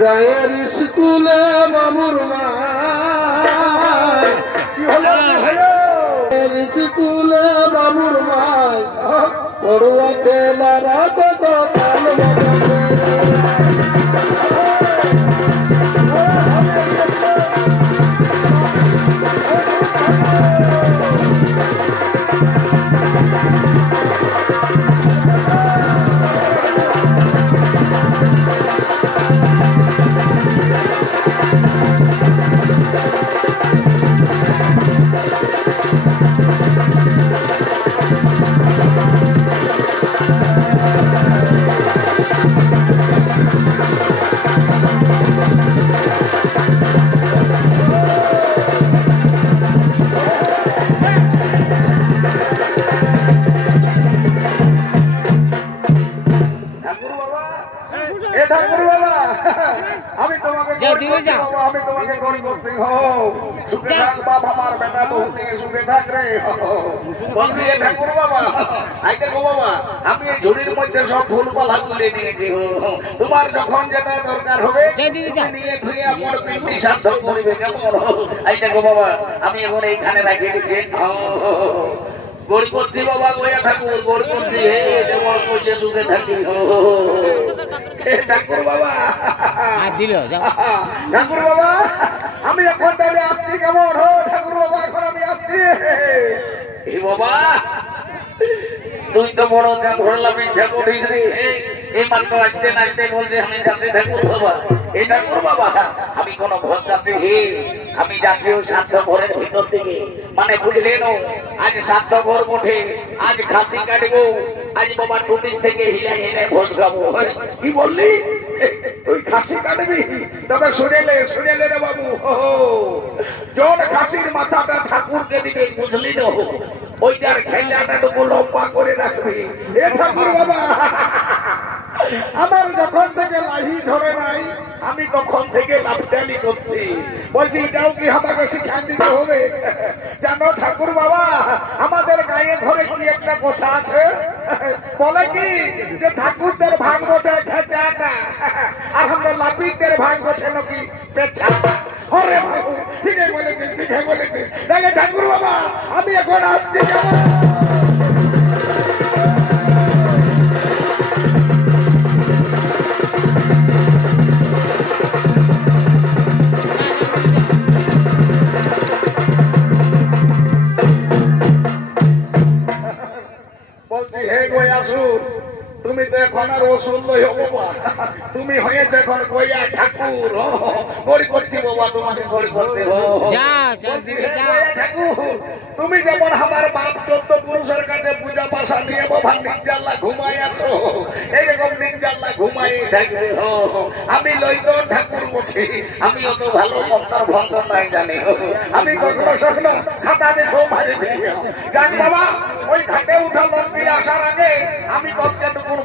গায়ের স্কুলে মামুর মায়ের স্কুলে মামুর মায় পড়ুয়া ছেলেরা কত বলছি বাবা। গো বাবা আমি এই ঝুড়ির মধ্যে সব ফুল পালা তুলে নিয়েছি হো তোমার যখন যেটা দরকার হবে দিয়ে নিয়ে ধুয়ে আমার পিন্ডি করিবে কেমন গো বাবা আমি এখন এইখানে রাখিয়ে দিচ্ছি। করছি বাবা কইয়া ঠাকুর করছি হে যেমন কইছে সুখে থাকি ঠাকুর বাবা। দিল ঠাকুর বাবা আমি এখন তাহলে আসছি কেমন? হো ঠাকুর বাবা এখন আমি আসছি। হে বাবা তুই তো বড় ধরলাম ইচ্ছা করিস রে এই মাত্র আসতে নাচতে বলছে আমি যাচ্ছি ঠাকুর বাবা এই ঠাকুর বাবা। আমি কোন ভোজ যাচ্ছি হে আমি যাচ্ছি ওই সাধ্য ঘরের ভিতর থেকে। মানে বুঝলেন আজ সাধ্য ঘর ওঠে আজ খাসি কাটবো, আজ বাবা টুটির থেকে হিলে হিলে ভোজ খাব। কি বললি? ওই খাসি কাটবি? তবে শুনেলে শুনেলে রে বাবু জন খাসির ওইটার খেলাটা টুকু লম্বা করে রাখবি। এ ঠাকুর বাবা। আমার যখন থেকে লাহি ধরে নাই, আমি তখন থেকে লাভটালি করছি। বলছি এটাও কি আমাকে শিক্ষা দিতে হবে? জানো ঠাকুর বাবা, আমাদের গায়ে ঘরে কি একটা কথা আছে? বলে কি যে, ঠাকুরদের ভাগ বটে খেচাটা আর আমাদের লাপিতদের ভাগ বটে নাকি পেছাটা হরে বাবু, ঠিকই বলেছিস ঠিকই বলেছিস। তাহলে ঠাকুর বাবা, আমি এখন আসছি কেমন তুমি তো এখন আর ওষুধ লই বাবা তুমি হয়েছে এখন গয়া ঠাকুর গড়ি করছি বাবা তোমাকে গড়ি করতে। ঠাকুর, তুমি যেমন আমার বাপ চোদ্দ পুরুষের কাছে পূজা পাশা দিয়ে বাবা নির্জাল্লা ঘুমাই আছো এইরকম নির্জাল্লা ঘুমাই থাকবে আমি লইত ঠাকুর মুখী আমি অত ভালো মন্ত্র ভন্ত্র নাই জানি। আমি কখনো সখনো খাতা দেখো ভারি জান বাবা ওই ঘাটে উঠা লম্বি আসার আগে আমি কতটুকু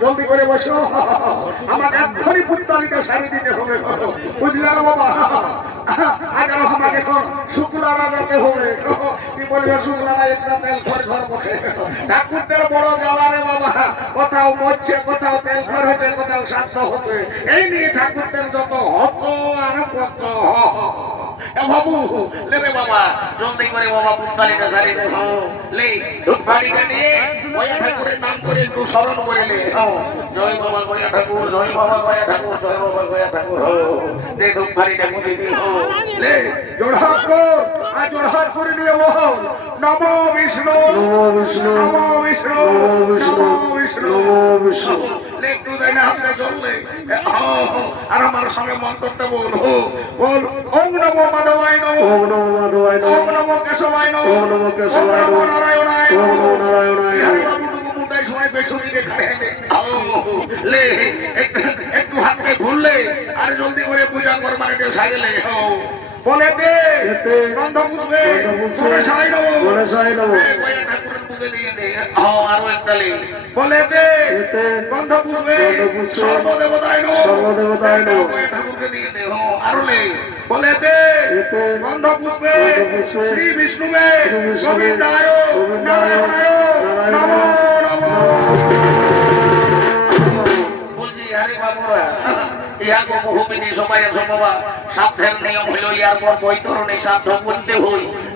জলদি করে বসো। আমাকে এক্ষুনি পুত্তালিকা সারি দিতে হবে বুঝলে না, বাবা? আগে আমাকে তো শুক্লা একটা তেল ঘর ঘর বসে। ঠাকুরদের বড় জ্বালা রে, বাবা। কোথাও মরছে, কোথাও তেল ঘর হচ্ছে কোথাও শান্ত হচ্ছে। এই নিয়ে ঠাকুরদের যত হত আর বাবু লেবে বাবা জলদি করে বাবা পুত্তালিকা সারি লে দুধ বাড়িটা নিয়ে গয়া ঠাকুরের নাম করে একটু স্মরণ করে নে। জয় বাবা গয়া ঠাকুর জয় বাবা গয়া ঠাকুর জয় বাবা গয়া ঠাকুর হো। দে দুধ বাড়িটা মুখে দি হো লে জোড়হাত কর আর জোড়হাত করে নিয়ে বল নম বিষ্ণু নমো বিষ্ণু নম বিষ্ণু নমো বিষ্ণু। নম বিষ্ণু। নমো দেয় না হাতে চললে আর আমার সঙ্গে মন্ত্রটা বল হো বল। ওম নমো মাধবায় নমো। ওম নমো মাধবায় ওম নমঃ নমো কেশবায় নমো। ওম নমো কেশবায় ওম নমো নমঃ। নারায়ণায় ওম নমো। নমো নারায়ণায় বিহারী নমঃ। সময় পেছনে খাড়ে লে একটু একটু ঘুরলে আর জলদি করে পূজা করবার সাইলে এতে গন্ধ পুষবে সরে সাই নমো গণেশায় নমঃ ঠাকুরের পুজো দিয়ে দে। হ্যাঁ আরও একটা লে বলে দে এতে গন্ধ পুষবে সর্বদেবতায় নমো সর্বদেবতায় হ্যাঁ আরও লে বলে গন্ধ পুষ্পে শ্রী বিষ্ণুবে গোবিন্দায় গোবিন্দায় নারায়ণায় নমো নমো। বলছি আরে বাবুরা। বৈতরণী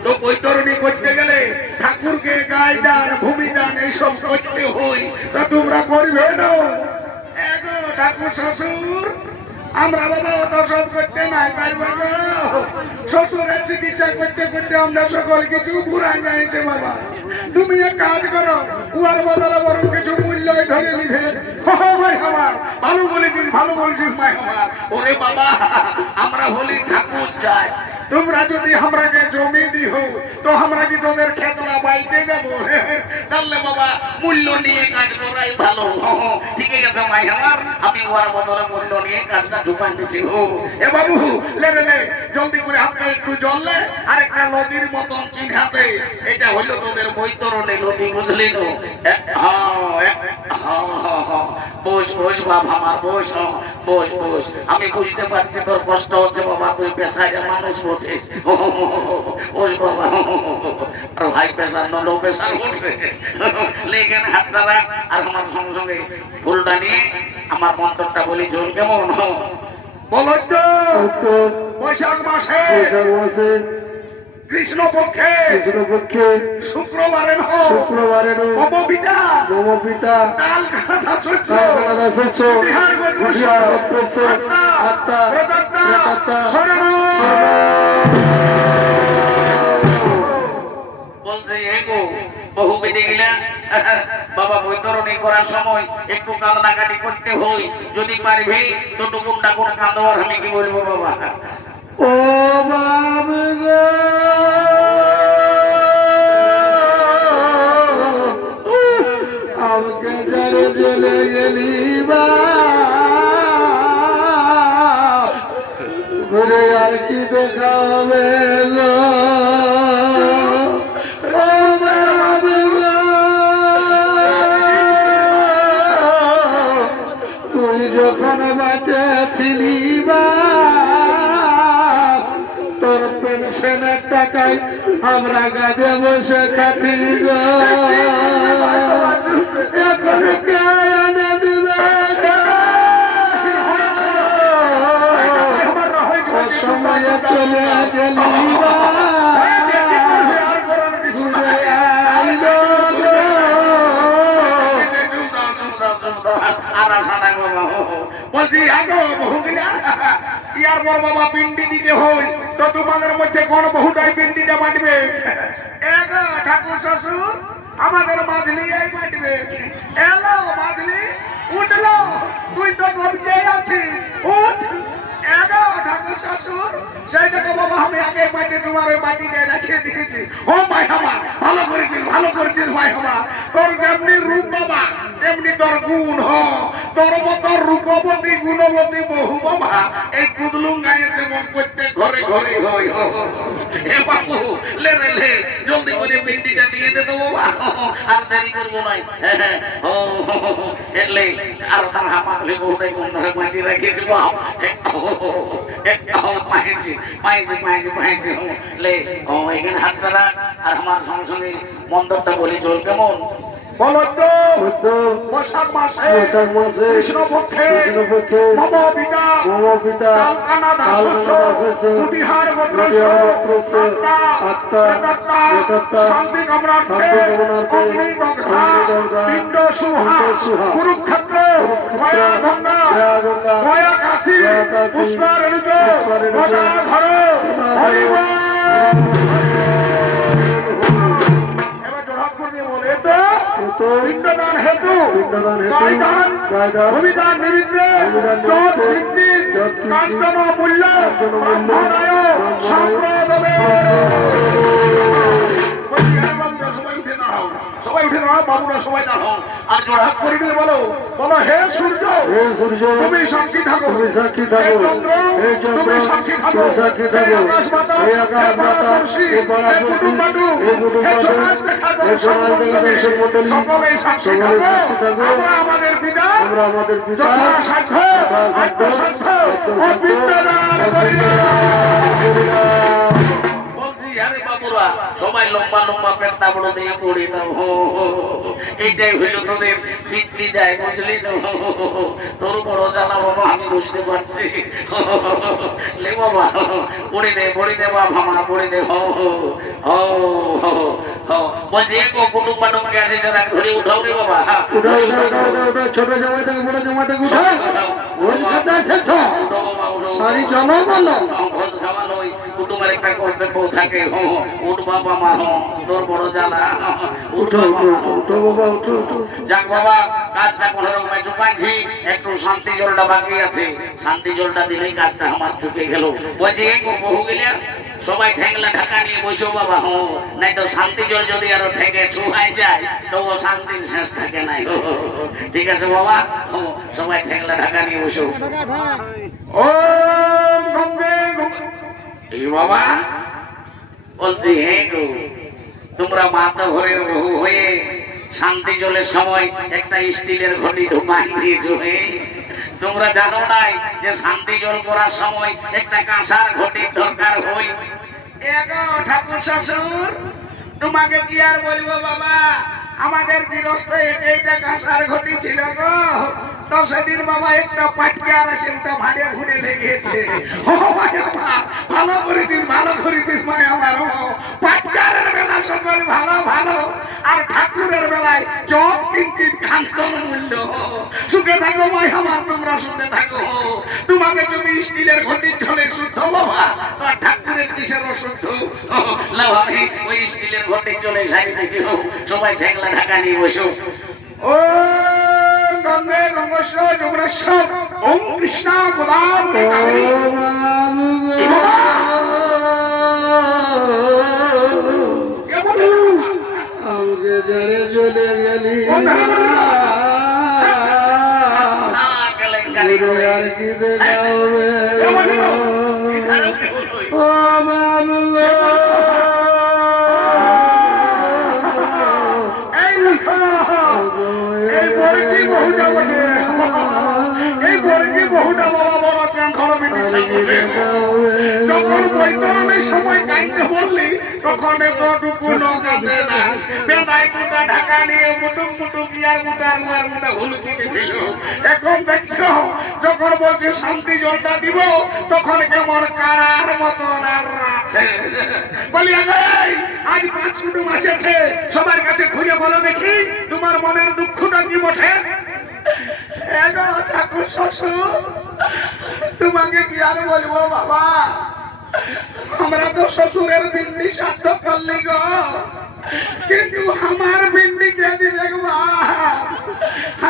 তো বৈতরণী গেলে ঠাকুরকে গায়ে দান ভূমি দান এইসব করতে হই তা তোমরা করবে না ঠাকুর শ্বশুর আমরা বাবা দর্শন করতে নাই পারব না। শ্বশুরের চিকিৎসা করতে করতে আমরা সকল কিছু ঘুরাই নিয়েছে বাবা। তুমি এক কাজ করো উয়ার বদলে বরং কিছু মূল্য ধরে নিবে। ভাই আমার ভালো বলেছিস ভালো বলছিস ভাই আমার ওরে বাবা, আমরা হলি ঠাকুর চাই। তোমরা যদি আমরাকে জমি দিও তো আমরা কি তোদের খেতলা বাইতে যাব? তাহলে বাবা, মূল্য নিয়ে কাজ করাই ভালো। ঠিক আছে ভাই আমার আমি ওয়ার বদলে মূল্য নিয়ে কাজটা ঢুকাই দিচ্ছি হো। এ বাবু, লে লে লে, জলদি করে হাতটা একটু জললে আর একটা নদীর মতন চিন্হাতে এটা হইল তোদের বৈতরণে নদী বুঝলি তো। বস বস, বাবা আমার বস বস বস, আমি বুঝতে পারছি তোর কষ্ট হচ্ছে, বাবা, তুই পেশায় মানুষ উঠিস ওই বাবা আর না লো পেশার উঠবে লেগে হাতটা রাখ আর আমার সঙ্গে সঙ্গে ফুলটা নিয়ে আমার মন্ত্রটা বলি ঝোল কেমন বলো বৈশাখ মাসে বৈশাখ মাসে কৃষ্ণ কৃষ্ণপক্ষে শুক্রবারে হোক শুক্রবারে মম পিতা নম পিতা কাল খাতা শস্য কালকাটা শস্য বিহার গোত্রস্য আত্মা আত্মা প্রদত্তা প্রদত্তা শরণ বলছে এগো বহু বেঁধে গেলা, বাবা বৈতরণী করার সময় একটু কান্নাকাটি করতে হই। যদি পারবি তো টুকুন টাকুন কাঁদো আর আমি কি বলব বাবা? ও বাবা ছেড়ে চলে গেলি বা। ঘুরে আর কি দেখা গো? টাকায় আমরা গাছে বসে খাতি গো গো? চলে গেলি বলছি আগো বহু ইয়ার বাবা পিন্ডি দিতে হই তো তোমাদের মধ্যে কোন বহুটাই পিন্ডিটা বাঁটবে ঠাকুর শ্বশুর, আমাদের মাঝলি এই বাঁটবে এলো মাঝলি উঠল, তুই তো নদীতে আছিস, উঠ। এগো ঠাকুর শ্বশুর, সেই দেখো বাবা আমি আগে তোমার ওই বাটিতে রেখে দিয়েছি। ও ভাই আমার ভালো করেছিস ভালো করেছিস ভাই আমার তোর যেমনি রূপ বাবা তেমনি তোর গুণ হ। তোর রূপবতী গুণবতী বহু বাবা এই কুদলুং গায়ের যেমন প্রত্যেক ঘরে ঘরে হয় হে বাবু লে রে লে জলদি করে পিন্ডিটা দিয়ে দে তো বাবা আর দেরি করব নাই। হ্যাঁ, হ্যাঁ, এলে আর তার ধরে মাটি বাপ আর আমার সঙ্গে সঙ্গে মন্ত্রটা বলি চল কেমন? বলো তো উত্তম বৈশাখ মাসে বৈশাখ মাসে কৃষ্ণপক্ষে কৃষ্ণপক্ষে মম পিতা মম কালকানা দাসস্য গোত্রস্য আত্মা শান্তি পিণ্ড সুহা কুরুক্ষেত্র গঙ্গা কাশী ধর এবার জোড়হাত করে বলে তো হেতু পিণ্ডদান হেতু ভূমিদান নিমিত্তে কাঞ্চন মূল্য কাঞ্চন সবাই উঠে দাঁড়াও। সবাই উঠে দাঁড়াও বাবুরা সবাই দাঁড়াও। আর জোড়হাত করে দিয়ে বলো বলো হে সূর্য হে সূর্য তুমি সাক্ষী থাকো। তুমি সাক্ষী থাকো। হে চন্দ্র হে চন্দ্র তুমি সাক্ষী থাকো। সাক্ষী থাকো। আকাশ বাতাস হে আকাশ বাতাস হে হে হে কুটুম হে কুটুম হে বাটু, সমাজ দেখা হে সমাজ দেখা দর্শক মণ্ডলী, সকলেই সাক্ষী থাকো। আমরা আমাদের পিতা আমরা আমাদের পিতা সাক্ষ্য সাক্ষ্য, আত্মসাক্ষ্য ও আরে সবাই লম্বা লম্বা পেটটা বড় দিয়ে পড়ে দাও। এইটাই হইল তোদের পিতৃ যায়, বুঝলি। তোর বড় জ্বালা বাবা, আমি বুঝতে পারছি। লে বাবা হো। দে, পড়ে দে বাবা মা পড়ে দে হো হো হো বলছি এক কুটুম বাটুমকে আছে যারা ধরে উঠাও রে বাবা উঠাও উঠাও উঠাও উঠাও উঠাও ছোট জামাইটাকে বড় জামাইটাকে উঠাও। ওই কথা এসেছ উঠো সারি জমা বলো ঘোষ খাওয়ানো ওই কুটুমের একটা কর্তব্য থাকে হো উঠ বাবা মা হো তোর বড় জ্বালা উঠো উঠো উঠো বাবা, উঠো উঠো উঠো যাক বাবা কাজটা কোনো রকম একটু একটু শান্তি জলটা বাকি আছে। শান্তি জলটা দিলেই কাজটা আমার ঢুকে গেল। বলছি এই বহু গেলে সবাই ঠেংলা ঢাকা নিয়ে বসো বাবা। হো নাই তো শান্তি জল যদি আরও ঠেকে ছুহাই যায় তো ও শান্তির শেষ থাকে নাই। ঠিক আছে বাবা? হো সবাই ঠেংলা ঢাকা নিয়ে বসো। ও বাবা, বলছি, হে গো, তোমরা মাথা ঘরের বহু হয়ে শান্তি জলের সময় একটা স্টিলের ঘটি ঢুকাই দিয়েছ হে। তোমরা জানো নাই যে শান্তি জল করার সময় একটা কাঁসার ঘটি দরকার হই ঠাকুর শ্বশুর, তোমাকে কি আর বলব বাবা? আমাদের গৃহস্থ এইটা কাঁসার ঘটি ছিল গো। সেদিন বাবা একটা পাটকে আর সেটা ভাড়ে ঘুরে লেগেছে। ভালো করে দিস ভালো করে দিস মায় আমার পাটকারের বেলা সকল ভালো ভালো। আর ঠাকুরের বেলায় চপ, কিঞ্চিত কাঞ্চন মূল্য সুখে থাকো মাই আমার, তোমরা সুখে থাকো। তোমাকে যদি স্টিলের ঘটির ঝোলে শুদ্ধ বাবা, তো ঠাকুরের কিসের অশুদ্ধ? আমি ওই স্টিলের ঘটির সারি দিয়েছি সবাই ঠেকলা ঢাকা নিয়ে বসো। ও গঙ্গে গঙ্গেশ্বর যমুনেশ্বর ওম কৃষ্ণ গোদাবরী কাবেরী আমাকে জড়ে চলে গেলি না কেলেঙ্কারি ঘুরে আর কি দেখাবে ও গো এই লিখো এই বর্গি বহুটা বটে এই বর্গি বহুটা বাবা বাবা চান ধরো যখন বৈতরণের সময় কাইতে বললি তখন এতটুকু নজাতে না বেদায় মুটা ঢাকা নিয়ে মুটুক মুটুক ইয়ার মুটা আর মুটা হুলু এখন দেখছ যখন বলছে শান্তি জলটা দিব তখন কেমন কারার আর আছে বলি আজ পাঁচ কুটুম এসেছে সবার কাছে খুঁজে বলো দেখি, তোমার মনের দুঃখটা কি এগো ঠাকুর শ্বশুর, তোমাকে কি আর বলব বাবা? আমরা তো শ্বশুরের বিন্দি সাধ্য করলি গো। কিন্তু আমার বিন্দি কে দিবে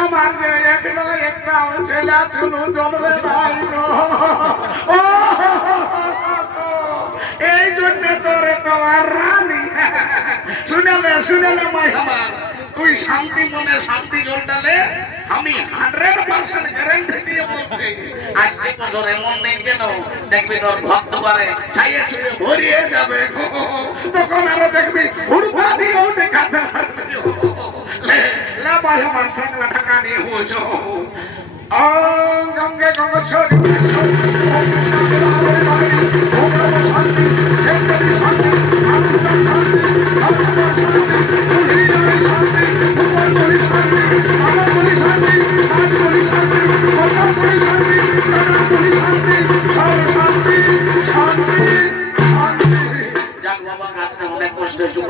আমার একটা একটা ছেলে চুলু জন্মে এই জন্য তোরে তোমার রানী। শুনেলে শুনেলে মাই আমার। তুই শান্তি মনে শান্তি জলটালে আমি হান্ড্রেড পার্সেন্ট গ্যারান্টি দিয়ে বলছি আজকে বছর এমন দিন কেন দেখবি তোর ভক্ত পারে চাইয়ে চুয়ে ভরিয়ে যাবে। তখন আরও দেখবি হুড়কা দিয়ে। উঠে কাছে লে বাহে থাকলা টাকা নিয়ে হয়েছ ওম গঙ্গে গঙ্গেশ্বরী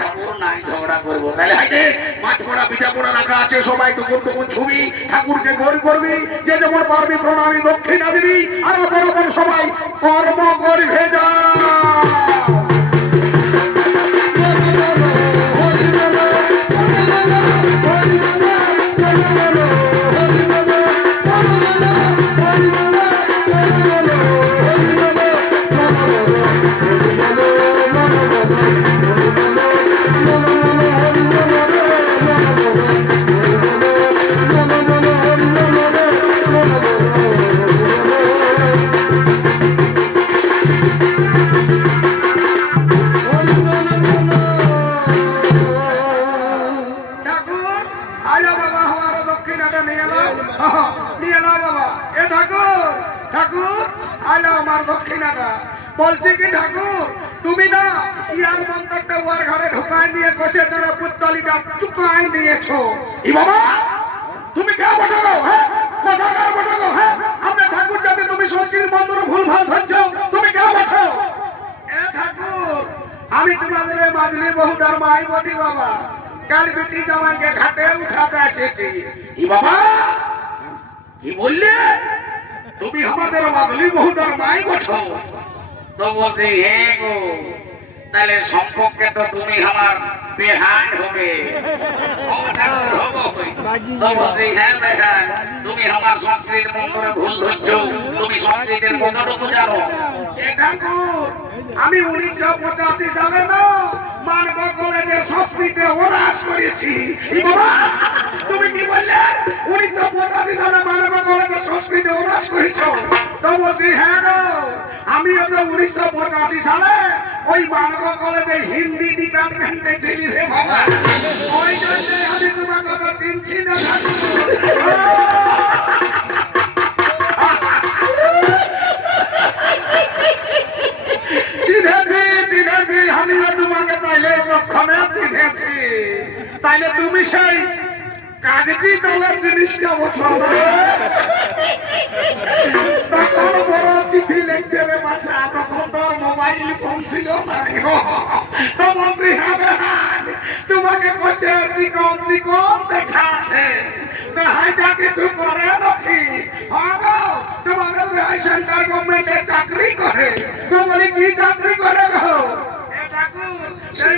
ঠাকুর নাই, ঝগড়া করব। মাছ রাখা আছে, সবাই ঠাকুরকে গড়ি করবি, যে যেমন দক্ষিণা দিবি, আর বড় সবাই কর্ম করবে ভেজা। ই বাবা তুমি কে বটালো হ্যাঁ কথা কার হ্যাঁ আমরা ঠাকুর যাতে তুমি সংস্কৃত মন্ত্র ভুল ভালো ধরছো। তুমি কে বটো এ ঠাকুর আমি তোমাদের বহুদার মাই বটি বাবা। কাল বেটি জামাইকে ঘাটে উঠাতে এসেছি। ই বাবা? কি বললে? তুমি আমাদের মাদলি বহুদার মাই বটো তো বলছি হে গো। তাহলে সম্পর্কে তো তুমি আমার বেহান হবে। হ্যাঁ তুমি আমার সংস্কৃত মন্ত্রে ভুল ধরছো তুমি সংস্কৃতের কতটুকু জানো। আমি উনিশশো পঁচাশি সালে না মানব কলেজে সংস্কৃতে অনার্স করেছি। তুমি কি বললে? উনিশশো পঁচাশি সালে মানব কলেজে সংস্কৃতে অনার্স করেছ। তো বলছি হ্যাঁ গো আমিও তো উনিশশো পঁচাশি সালে ওই মানব কলেজে হিন্দি ডিপার্টমেন্টে ছিলি রে বাবা। ওই জন্য আমি তোমার কথা চিনছি তাইলে লক্ষণে তাইলে তুমি সেই কাগজি দলের জিনিসটা বসাও। বড় চিঠি লিখতে রে বাচ্চা তখন তোর মোবাইল ফোন ছিল না তো মন্ত্রী হবে তোমাকে বসে চিকন চিকন দেখা আছে হাইটা কিছু করে নাকি হ্যাঁ তোমাদের সেন্ট্রাল গভর্নমেন্টে চাকরি করে। তো বলি কি চাকরি করে গো? ঠাকুর, সেই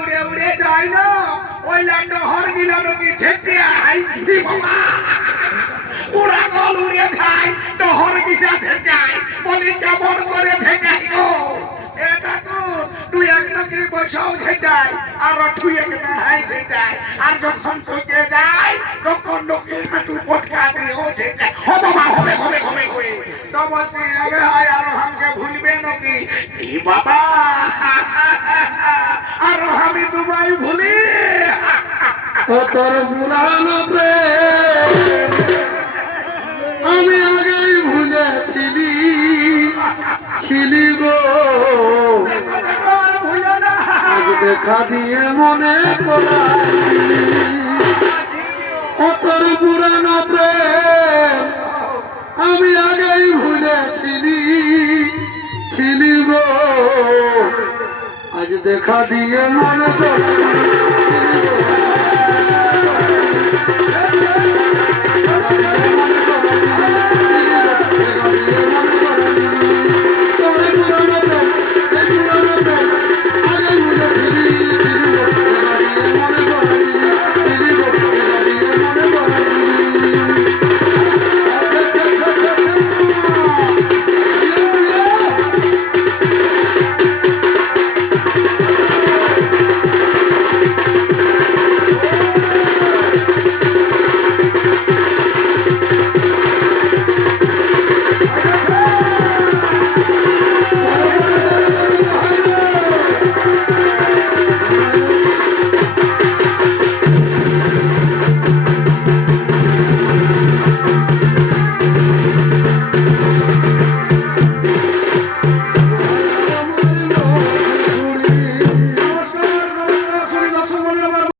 উড়ে উড়ে যায় না। ওই ল্যান্ড হর গিলানো কি ছেটে আই বাবা। পুরা গল উড়ে খায় ডহর গিটা ভেজায় বলি কেমন করে ভেজাই গো? তুই এক আর তুই ভেজাই আর যখন তখন হয়, আর আমি দুবাই ভুলি। আমি ভুলেছিলি। ছিলি দেখা দিয়ে মনে পড়াই ও তোর পুরানো প্রেম, আমি আগেই ভুলেছিলি। ছিলি গো, আজ দেখা দিয়ে মনে পড়াই